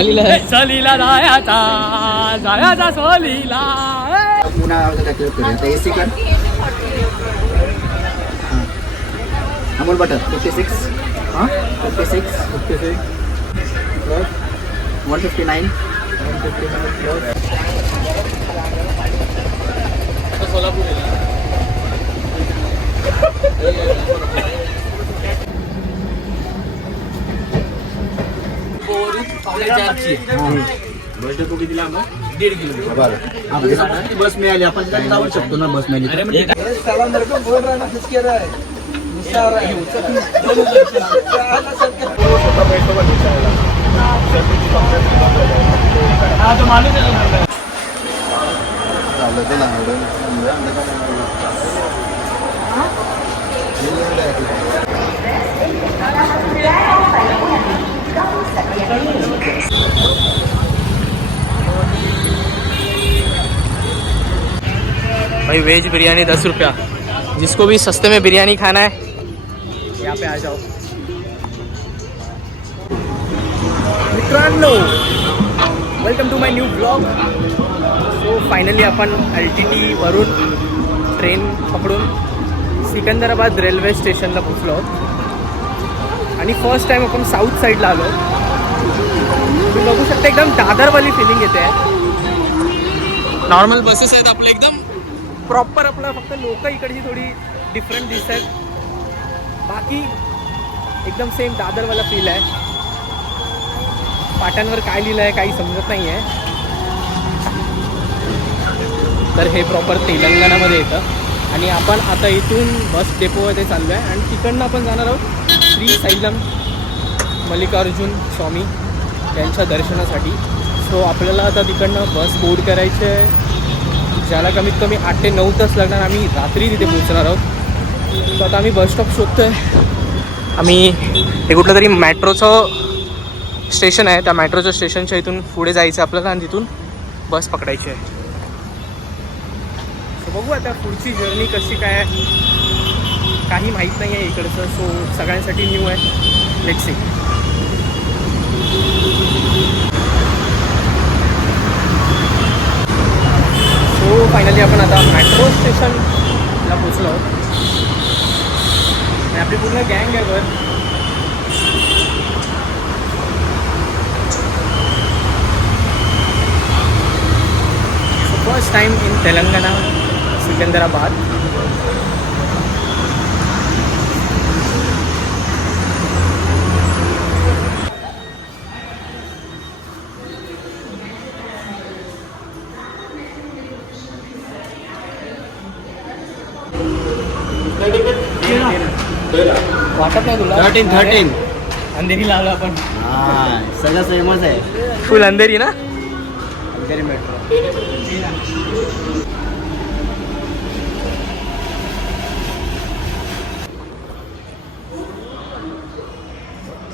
सहलीला सहलीला जायचा सहलीला. पुन्हा एसी कर. अमूल बटर 56. 56 159. सोलापूर बस मिळाली आपण जाऊ शकतो ना. बस मिळाली भाई वेज बिरयानी 10 रुपया. जिसको भी सस्ते में बिरयानी खाना है यहाँ पे आ जाओ. मित्रांनो welcome to my new blog. So finally आपण LTT वरून ट्रेन पकडून सिकंदराबाद रेल्वे स्टेशनला पोचलो आहोत. आणि फर्स्ट टाइम आपण साऊथ साईडला आलो. तुम्ही बघू शकता एकदम दादरवाली फिलिंग येते. नॉर्मल बसेस आहेत आपल्या एकदम प्रॉपर आपलं, फक्त लोक इकडची थोडी डिफरंट दिसत आहेत. बाकी एकदम सेम दादरवाला फील आहे. पाट्यांवर काय लिहिलं आहे काही समजत नाही आहे. तर हे प्रॉपर तेलंगणामध्ये येतं. आणि आपण आता इथून बस डेपोमध्ये चाललो आहे आणि तिकडनं आपण जाणार आहोत श्री सैलम मल्लिकार्जुन स्वामी यांच्या दर्शनासाठी. सो आपल्याला आता तिकडनं बस बोर्ड करायची आहे, ज्याला कमीत कमी 8 ते 9 तास लागणार. आम्ही रात्री तिथे पोहोचणार आहोत. तर आता आम्ही बस स्टॉप शोधतो आहे. आम्ही हे कुठलं तरी मेट्रोचं स्टेशन आहे, त्या मेट्रोच्या स्टेशनच्या इथून पुढे जायचं आपल्याला आणि तिथून बस पकडायची आहे. सो बघू आता पुढची जर्नी कशी काय आहे, काही माहीत नाही आहे इकडचं. सो सगळ्यांसाठी न्यू आहे. Let's see. सो फायनली आपण आता मेट्रो स्टेशनला पोचलो आहोत आणि आपली पूर्ण गँग आहे वर. First time in Telangana Secunderabad. वाटत नाही तुला? 13 अंधेरीला आलो आपण. सगळं फेमस आहे. फुल अंधेरी ना. अंधेरी मेट्रो.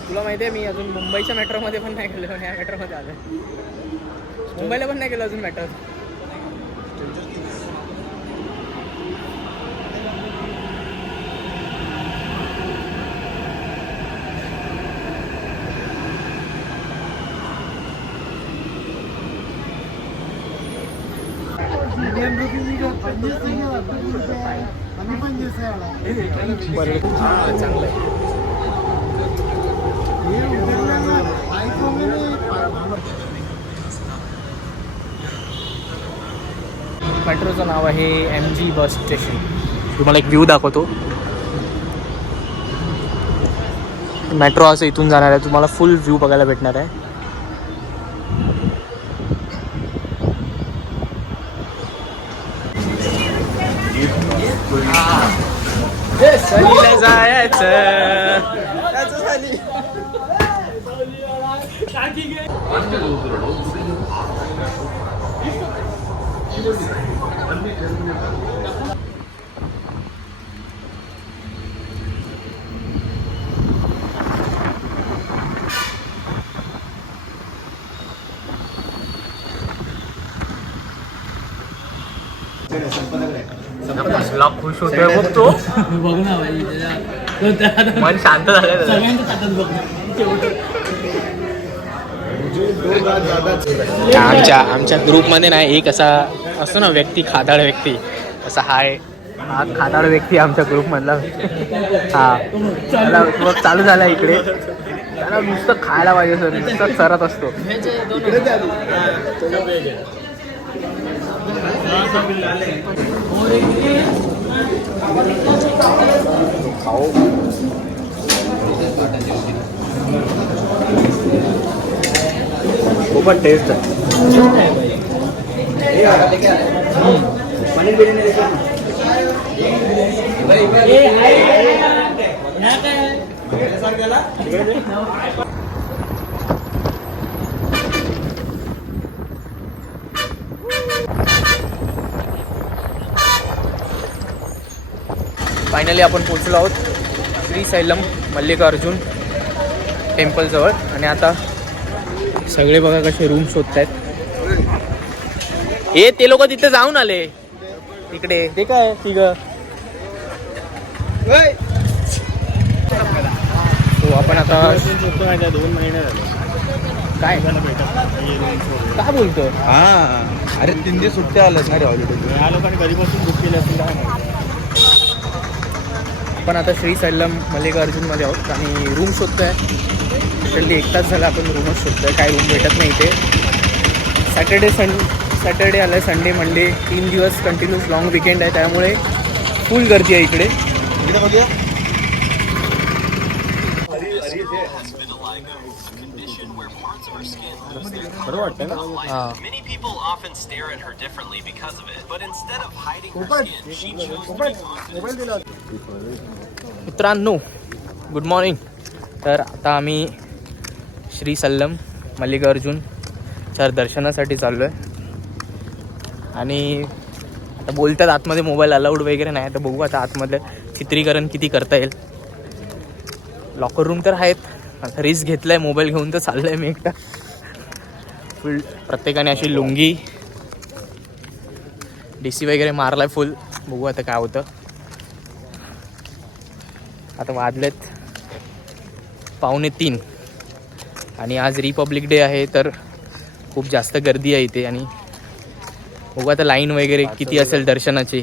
तुला माहिती आहे मी अजून मुंबईच्या मेट्रोमध्ये पण नाही गेलो. ह्या मेट्रोमध्ये आलो. मुंबईला पण नाही गेलो अजून मेट्रो. चांगलं आहे. मेट्रोचं नाव आहे MG बस स्टेशन. तुम्हाला एक व्ह्यू दाखवतो. मेट्रो असं इथून जाणार आहे. तुम्हाला फुल व्ह्यू बघायला भेटणार आहे. सहलीला जायचं. खुश होतोय बघ तो. बघ ना भाई, मन शांत झालं. सगळ्यांच्या हातात बघ. आमच्या ग्रुपमध्ये ना एक असा असतो ना व्यक्ती, खादाड व्यक्ती, असा हा खादाड व्यक्ती आमच्या ग्रुपमधला. हा त्याला मग चालू झाला इकडे, त्याला नुसतं खायला पाहिजे सर, नुसतं चरत असतो. खूपच टेस्ट आहे. पनीर बिर्याणी देखा ना. फायनली आपण पोचलो आहोत श्री सैलम मल्लिकार्जुन टेम्पलजवळ. आणि आता सगळे बघा कसे रूम शोधतायत. हे ते लोक तिथे जाऊन आले तिकडे, ते काय तिघ. हो आपण आता 2 महिने झाले काय काय बोलतो. हा अरे 3 दिवस सुट्ट्या आल्यात ना रे हॉलिडे. या लोकांनी कधीपासून बुक केले असेल काय माहिती. आपण आता श्री सैलम मल्लिकार्जुनमध्ये आहोत आणि रूम शोधतोय. जल्दी 1 तास झाला आपण रूमच शोधतोय, काय रूम भेटत नाही इथे. सॅटर्डे आलं, संडे मंडे 3 दिवस कंटिन्यूस लॉंग विकेंड आहे, त्यामुळे फुल गर्दी आहे इकडे. बरं वाटतं ना. हां Many people often stare at her differently because of it, but instead of hiding her skin, she chooses to be honest. मित्रांनो गुड मॉर्निंग. तर आता आम्ही श्री सल्लम मल्लिकार्जुनच्या दर्शनासाठी चाललो आहे. आणि आता बोलतात आतमध्ये मोबाईल अलाउड वगैरे नाही, तर बघू आता आतमधलं चित्रीकरण किती करता येईल. लॉकर रूम तर आहेत, आता रिस्क घेतलं आहे, मोबाईल घेऊन तर चाललो आहे मी एकटा. फुल प्रत्येकाने अशी लुंगी DC वगैरे मारला आहे फुल. बघू आता काय होतं. आता वाजलेत 2:45 आणि आज रिपब्लिक डे आहे, तर खूप जास्त गर्दी आहे इथे. आणि बघू आता लाईन वगैरे किती असेल दर्शनाची.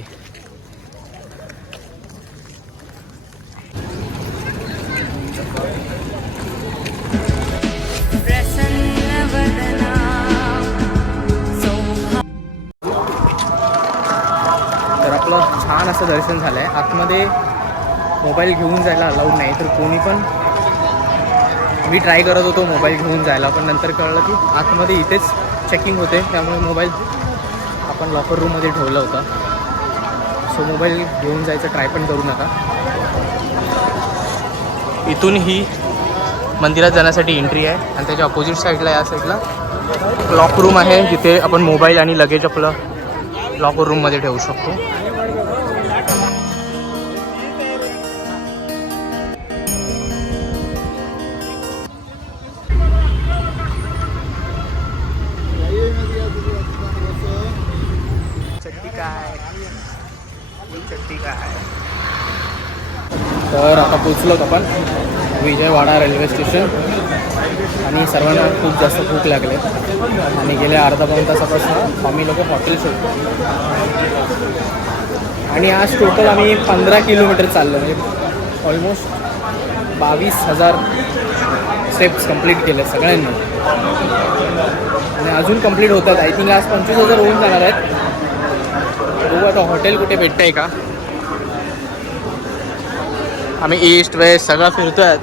तर आपलं छान असं दर्शन झालं आहे. आतमध्ये मोबाईल घेऊन जायला अलाउड नाही, तर कोणी पण, मी ट्राय करत होतो मोबाईल घेऊन जायला, पण नंतर कळलं की आतमध्ये इथेच चेकिंग होते, त्यामुळे मोबाईल आपण लॉकर रूममध्ये ठेवला होता. सो मोबाईल घेऊन जायचं ट्राय पण करू नका. इथून ही मंदिरात जाण्यासाठी एंट्री आहे आणि त्याच्या अपोजिट साईडला, या साईडला लॉक रूम आहे, जिथे आपण मोबाईल आणि लगेज आपलं लॉकर रूममध्ये ठेवू शकतो. तर आता पोचलो आपण विजयवाडा रेल्वे स्टेशन आणि सर्वांना खूप जास्त भूक लागले आणि गेल्या अर्धा-पाऊण तासापासून आम्ही लोक हॉटेल शोधतो. आणि आज टोटल आम्ही 15 किलोमीटर चाललो, म्हणजे ऑलमोस्ट 22,000 स्टेप्स कंप्लीट केले सगळ्यांनी. आणि अजून कंप्लीट होतात. आय थिंक आज 25,000 होऊन जाणार आहेत. बघू आता हॉटेल कुठे भेटतंय का. आम्ही ईस्ट वेस्ट सगळं फिरतोय,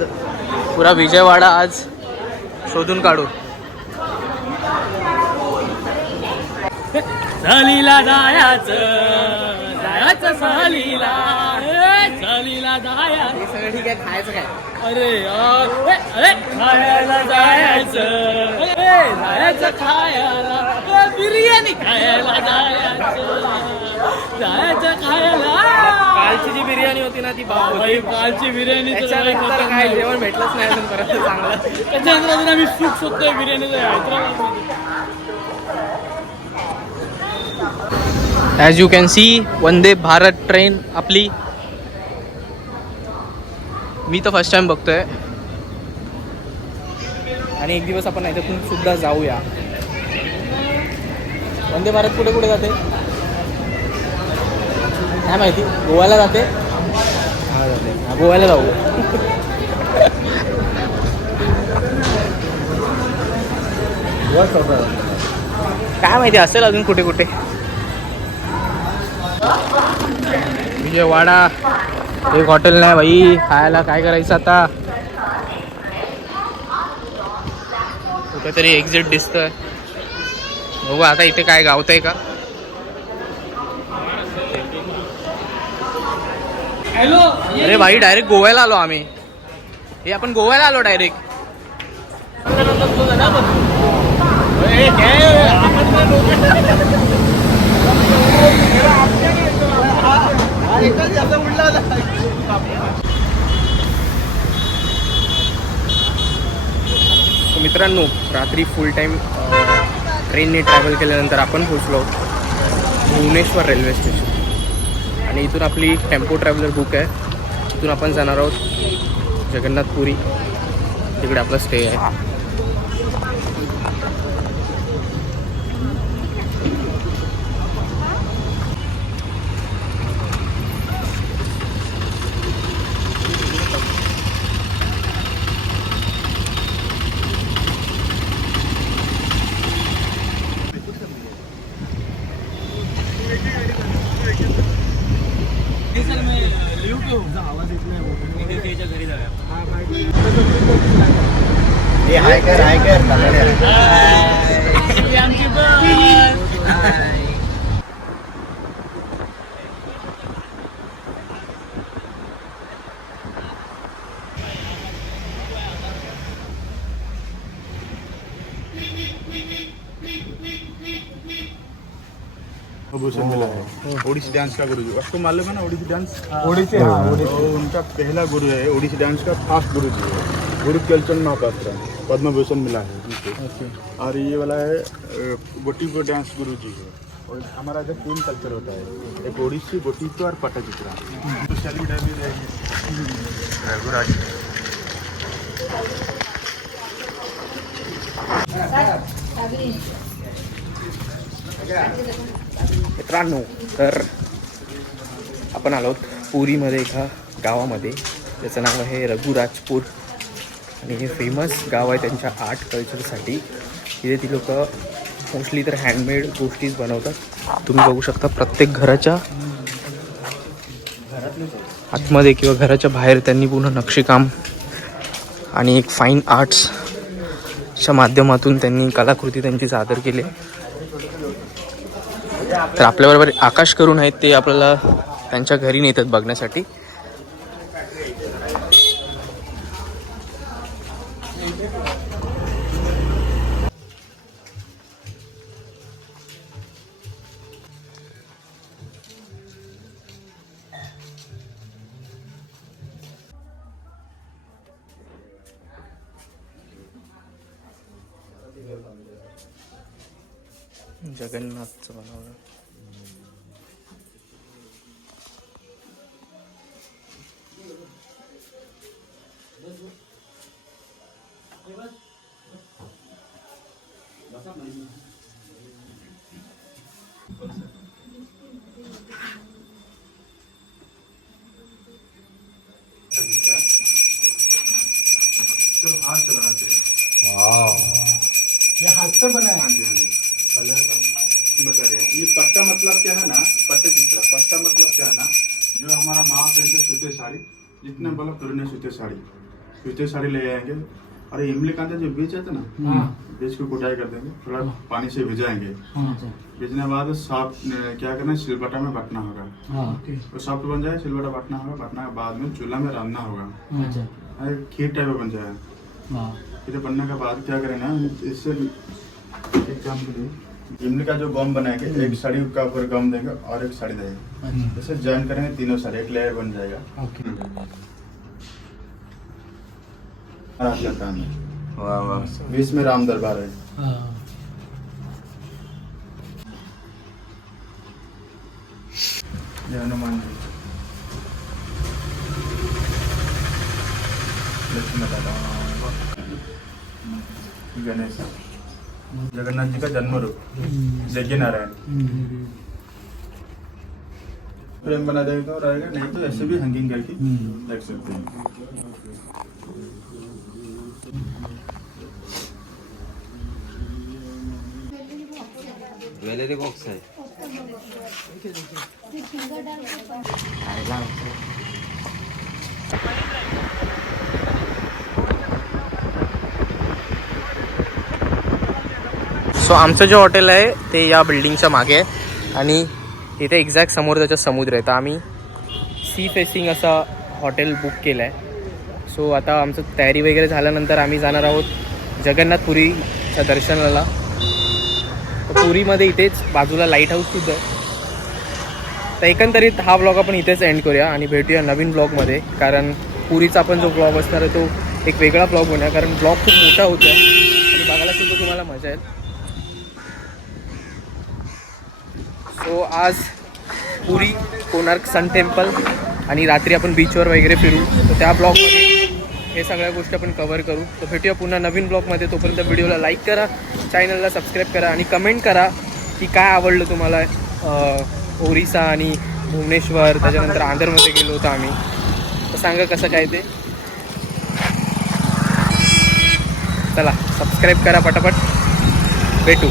पुरा विजयवाडा आज शोधून काढू. सहलीला जायचं सहलीला जायचं. हे सगळं ठीक आहे, खायचं काय. अरे खायला जायचं खायला, बिर्याणी खायला जायचं खायला. कालची जी बिर्याणी होती ना ती बाप होती. कालची बिर्याणी त्याच्यानंतर काय जेवण भेटलंच नाही अजून परत चांगलं. त्याच्यानंतर आम्ही सूप शोधतोय बिर्याणीचं Hyderabad. As you can see Vande Bharat train आपली. मी तर फर्स्ट टाइम बघतोय. आणि एक दिवस आपण याच्यातून सुद्धा जाऊया. वंदे भारत कुठे कुठे जाते काय माहिती. गोव्याला जाते. हां जाते. गोव्याला जाऊ. काय माहिती असेल अजून कुठे कुठे. विजयवाडा एक हॉटेल नाही भाई खायला. काय करायचं आता. कुठेतरी एक्झिट दिसतंय. बघू आता इथे काय गावतंय का. हॅलो. अरे भाई डायरेक्ट गोव्याला आलो आम्ही. हे आपण गोव्याला आलो डायरेक्ट. मित्रांनो रात्री फुल टाईम ट्रेनने ट्रॅव्हल केल्यानंतर आपण पोचलो भुवनेश्वर रेल्वे स्टेशन. आणि इथून आपली टेम्पो ट्रॅव्हलर बुक आहे. इथून आपण जाणार आहोत जगन्नाथपुरी. तिकडे आपला स्टे आहे. हाय कर आमची बस. भूषण मिला है ओडिसी डांस का गुरु जी. आपको मालूम है ना ओडिसी डांस. ओडिसी तो उनका पहला गुरु है. ओडिसी डांस का फास्ट गुरु जी है गुरु केलचंद महापात्र. पद्म भूषण मिला है उनको. और ये वाला है गोटी को डांस गुरु जी है. और हमारा जो 3 कल्चर होता है एक ओडिसी गोटी और पट्टाचित्रा. तो सैल्यूट है रघुराज. मित्रांनो तर आपण आलो पुरीमध्ये एका गावामध्ये. त्याचं नाव आहे रघुराजपूर. आणि हे फेमस गाव आहे त्यांच्या आर्ट कल्चरसाठी. तिथे ती लोक मोस्टली तर हँडमेड गोष्टीच बनवतात. तुम्ही बघू शकता प्रत्येक घराच्या आतमध्ये किंवा घराच्या बाहेर त्यांनी पूर्ण नक्षीकाम आणि एक फाईन आर्ट्सच्या माध्यमातून त्यांनी कलाकृती त्यांची सादर केली. तर आपल्याबरोबर आकाश करून आहेत. ते आपल्याला त्यांच्या घरी नेतात बघण्यासाठी. जगन्नाथचं बनवलं. तो हाथ से बनाते हैं. ये हाथ से बना है. हाँ जी हाँ जी. बता रहे हैं. ये पट्टा मतलब क्या है ना. पट्टा पट्टा मतलब क्या है ना जो हमारा माँ पहनते सूते साड़ी. जितने बोला पुराने सूते साड़ी ले आएंगे. अरे इमली कांदा जो बीज है ना बीज को कुटाई कर देंगे. थोड़ा पानी से भिजाएंगे. भिजने के बाद साफ क्या करना है सिलबट्टा में बटना होगा. तो सॉफ्ट बन जाए सिलबट्टा बटना होगा. बटना के बाद में चूल्हा में रांधना होगा. खीर टाइप में बन जाए. फिर बनने के बाद क्या करेंगे इससे एग्जाम के लिए इमली का जो गम बनाएंगे एक साड़ी का ऊपर गम देंगे और एक साड़ी देंगे. जैसे ज्वाइन करेंगे तीनों साड़ी एक लेयर बन जाएगा. बीच में राम दरबार है. ये हनुमान जी लक्ष्मी माता. गणेश जगन्नाथ जी का जन्म रूप जय नारायण। फ्रेम बना देगा और रहेगा, नहीं तो ऐसे भी हैंगिंग करके रख सकते हैं। ज्वेलरी बॉक्स आहे। सो आमचं जे हॉटेल आहे ते या बिल्डिंगच्या मागे आहे आणि इथे एक्झॅक्ट समोर त्याचा समुद्र आहे. तर आम्ही सी फेसिंग असा हॉटेल बुक केलं आहे. सो आता आमचं तयारी वगैरे झाल्यानंतर आम्ही जाणार आहोत जगन्नाथपुरीच्या दर्शनाला. तर पुरीमध्ये इथेच बाजूला लाईट हाऊससुद्धा आहे. तर एकंदरीत हा ब्लॉग आपण इथेच एंड करूया आणि भेटूया नवीन ब्लॉगमध्ये. कारण पुरीचा आपण जो ब्लॉग असणार आहे तो एक वेगळा ब्लॉग होणार, कारण ब्लॉग खूप मोठा होता आणि बघायला सुद्धा तुम्हाला मजा येईल. सो आज पुरी, कोणार्क सन टेम्पल आणि रात्री आपण बीचवर वगैरे फिरू. तर त्या ब्लॉगमध्ये हे सगळ्या गोष्टी आपण कव्हर करू. तर भेटूया पुन्हा नवीन ब्लॉगमध्ये. तोपर्यंत व्हिडिओला लाईक करा, चॅनलला सबस्क्राईब करा आणि कमेंट करा की काय आवडलं तुम्हाला. ओरिसा आणि भुवनेश्वर, त्याच्यानंतर आंध्रमध्ये गेलो होतो आम्ही. तर सांगा कसं काय ते. चला सबस्क्राईब करा पटापट. भेटू.